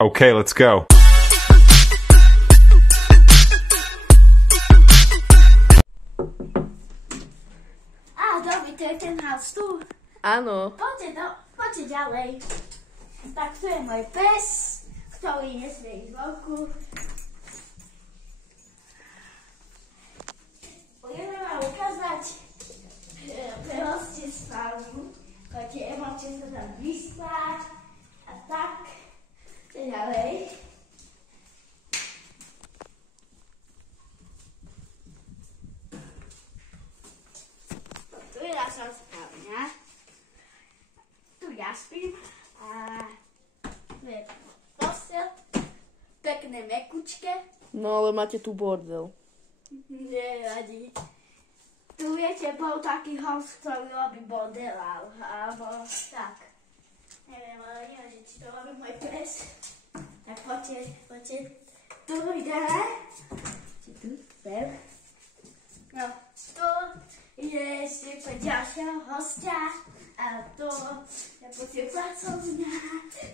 Okay, let's go. Dobrý, to je ten house tu. Áno. Poďte ďalej. Tak to je môj pes, ktorý nesmie ísť vonku. Budeme vám ukázať pre hostie spálňu. Môžete sa tam vyspať a tak. Ďalej. Tu je naša spálňa. Tu ja spím a tu je postel. Pekné mekučke. No ale máte tu bordel. Nevadí. Tu viete, bol taký host, ktorý robí bordel, alebo tak. Neviem, ale neviem, či to robí môj pes. Tak poďte. Tu ideme. Či tu? Sem. No, tu je ešte pre ďalšieho hostia. A tu je poďte pracovňa.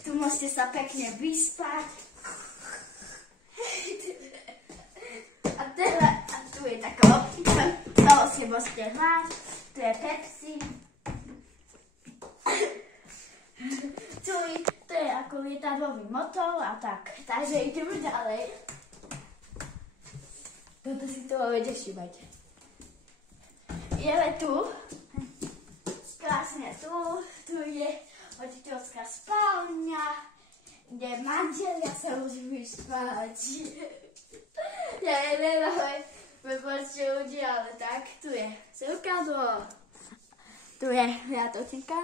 Tu môžete sa pekne vyspať. A tu je taká optika, toho si môžete hrať, tu je Pepsi. Tu je ako lietadlový motor a tak. Takže ideme ďalej. Toto si to vedia všimať. Ideme tu. Krásne tu je hoditeľská spálňa, kde manželia sa môžu vyspať. Ja neviem, ale počte ľudia, ale tak, tu je zrkadlo. Tu je liatočka,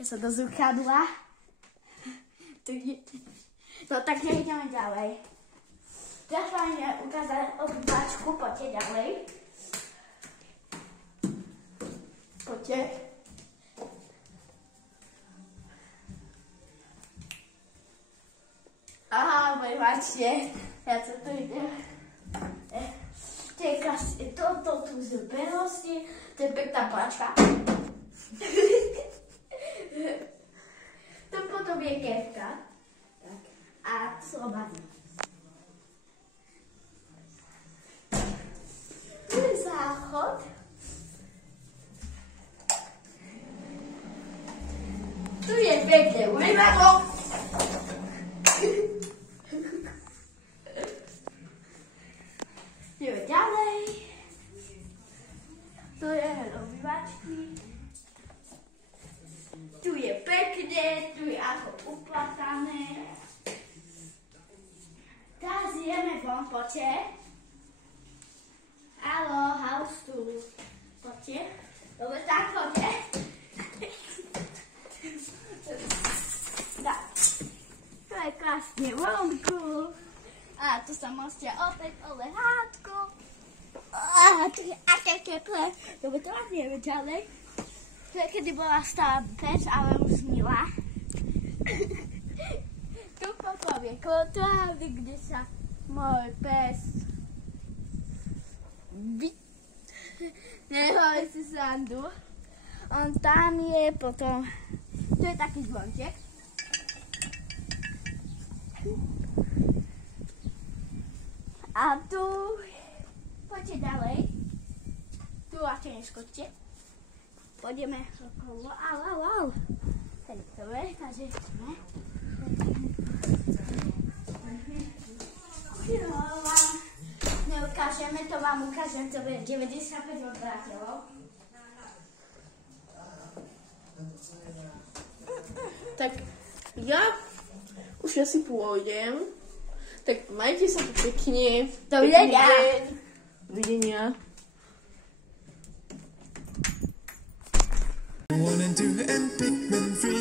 ja sa do zrkadla. No tak ideme ďalej. Teraz vám idem ukázať obývačku, poďte ďalej. Poďte. Aha, prepačte, ja sa tu idem. Toto tu z belosti, to je pekná plačka. To potom je kevka. A slobodný. Tu je záchod. Tu je pekné umývadlo. Ideme ďalej. Tu je obývačky. Tu je pekne, tu je ako uplatané. Teraz ideme von, poďte. Haló, house tu. Poďte. Dobre, tak poďte. Tak. To je krásne vonku. A tu sa môžete opäť olehátko. A tu je aké teplé. Dobre, teraz ideme ďalej. To je, kedy bola stará pes, ale už milá. Tu potom je kotrávy, kde sa môj pes nehojí si sandu. On tam je potom. Tu je taký zvonček. A tu, poďte ďalej. Tu ešte neskočte. Pôjdeme okolo. Au. Dobre, takže ideme. Neukážeme, to vám ukážem, to bude 95 obyvateľov. Tak ja už asi pôjdem. Tak majte sa tu pekne. Dovidenia. Dovidenia. One and two and Pikmin 3.